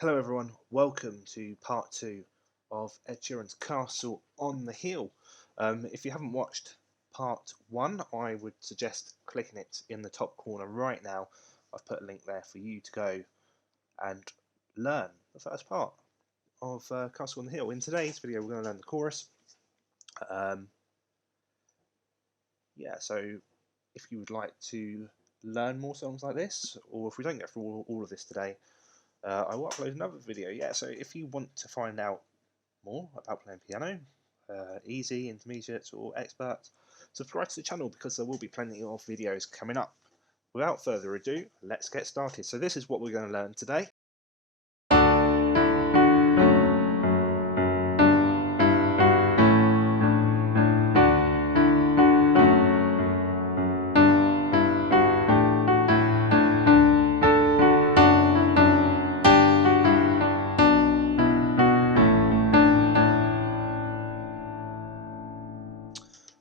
Hello everyone, welcome to part 2 of Ed Sheeran's Castle on the Hill. If you haven't watched part 1, I would suggest clicking it in the top corner right now. I've put a link there for you to go and learn the first part of Castle on the Hill. In today's video we're going to learn the chorus. So if you would like to learn more songs like this, or if we don't get through all of this today, I will upload another video. So if you want to find out more about playing piano, easy, intermediate or expert, subscribe to the channel because there will be plenty of videos coming up. Without further ado, let's get started. So this is what we're going to learn today.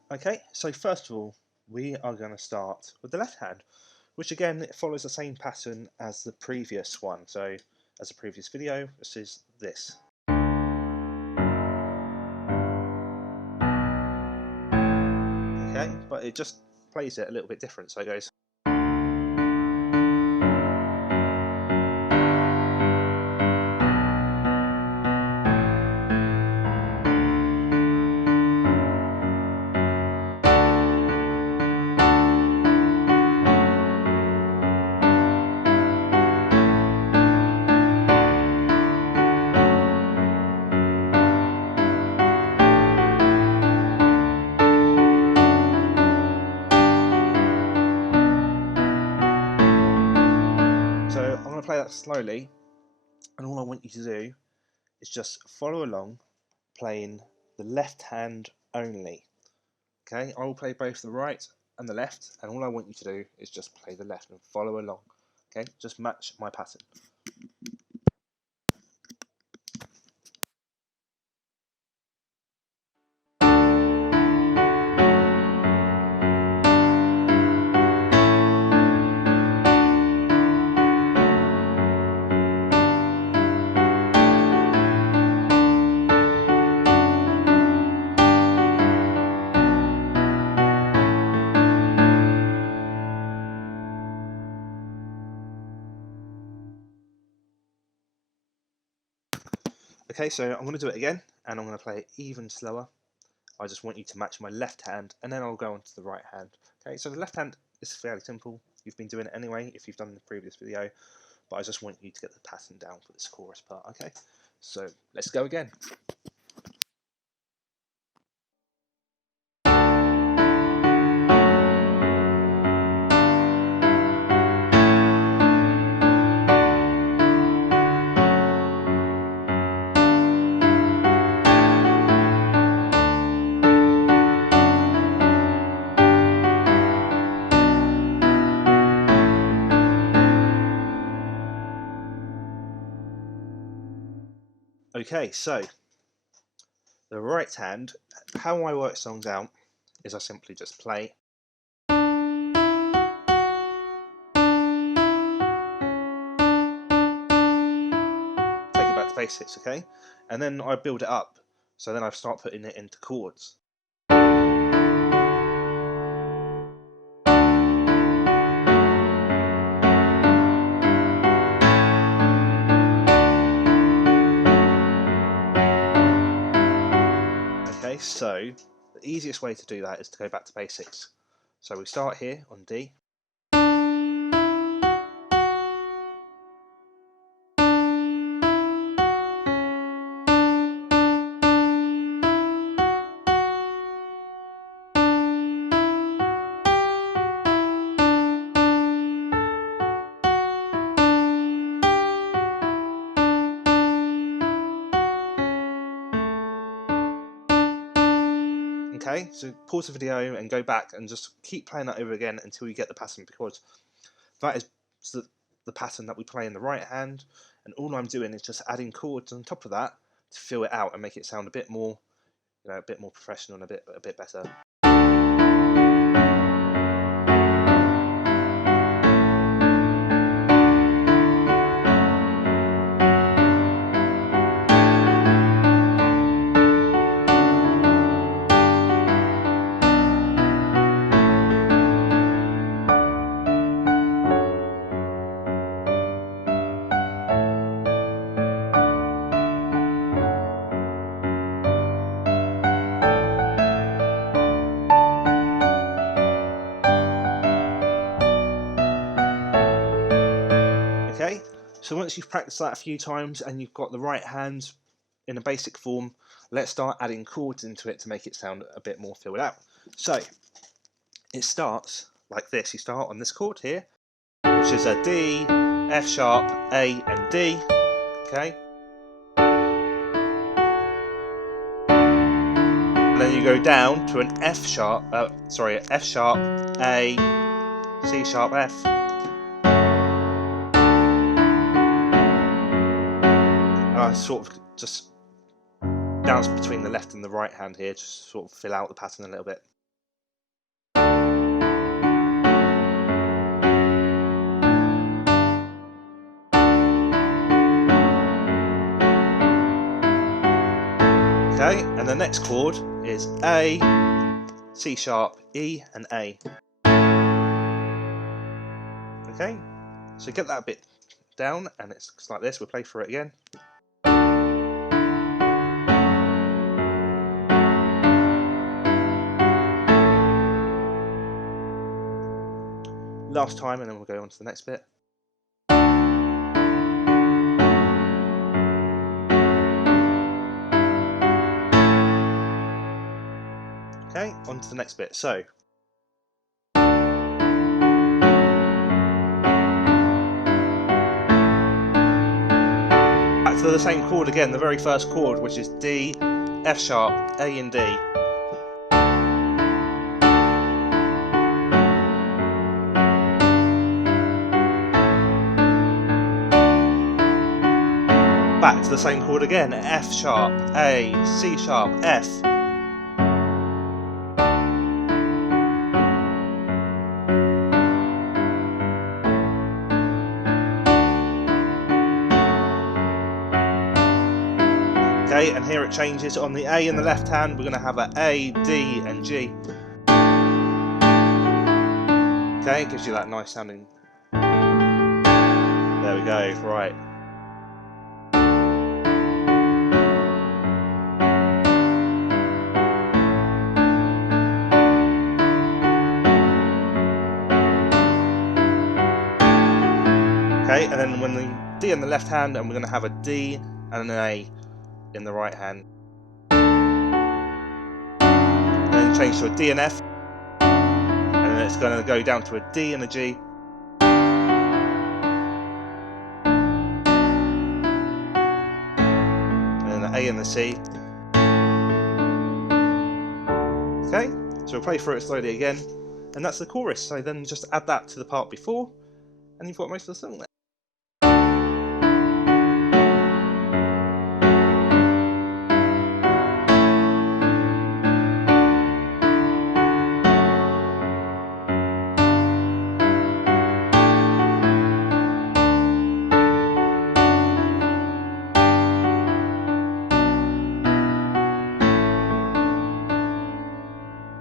Okay, so first of all, we are going to start with the left hand, which again follows the same pattern as the previous one. So, as the previous video, this is this. Okay, but it just plays it a little bit different. So it goes. I'm going to play that slowly, and all I want you to do is just follow along playing the left hand only. Okay, I will play both the right and the left, and all I want you to do is just play the left and follow along. Okay, just match my pattern. Okay, so I'm going to do it again, and I'm going to play it even slower. I just want you to match my left hand, and then I'll go on to the right hand. Okay, so the left hand is fairly simple. You've been doing it anyway if you've done the previous video, but I just want you to get the pattern down for this chorus part. Okay, so let's go again. Okay, so the right hand, how I work songs out is I simply just play. Take it back to basics, okay? And then I build it up, so then I start putting it into chords. Okay, so the easiest way to do that is to go back to basics. So we start here on D. Okay, so pause the video and go back and just keep playing that over again until you get the pattern, because that is the pattern that we play in the right hand, and all I'm doing is just adding chords on top of that to fill it out and make it sound a bit more, a bit more professional and a bit better. So once you've practiced that a few times and you've got the right hand in a basic form, let's start adding chords into it to make it sound a bit more filled out. So it starts like this. You start on this chord here, which is a D, F sharp, A and D, okay? And then you go down to an F sharp, F sharp, A, C sharp, F. And I sort of just bounce between the left and the right hand here, just to sort of fill out the pattern a little bit. Okay, and the next chord is A, C sharp, E and A. Okay, so get that bit down and it's like this. We'll play for it again. Last time, and then we'll go on to the next bit. Okay, on to the next bit. So back to the same chord again, the very first chord, which is D, F sharp, A and D. Back to the same chord again, F sharp, A, C sharp, F. Okay, and here it changes. On the A in the left hand, we're going to have a A, D and G. Okay, it gives you that nice sounding. There we go, right. Okay, and then when the D in the left hand, and we're going to have a D and an A in the right hand. And then change to a D and F, and then it's going to go down to a D and a G. And then an A and a C. Okay, so we'll play through it slowly again, and that's the chorus. So then just add that to the part before, and you've got most of the song there.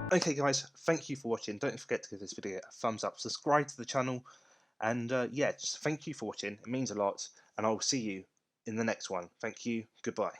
Okay guys, thank you for watching. Don't forget to give this video a thumbs up, subscribe to the channel, and yeah, just thank you for watching. It means a lot, and I'll see you in the next one. Thank you, goodbye.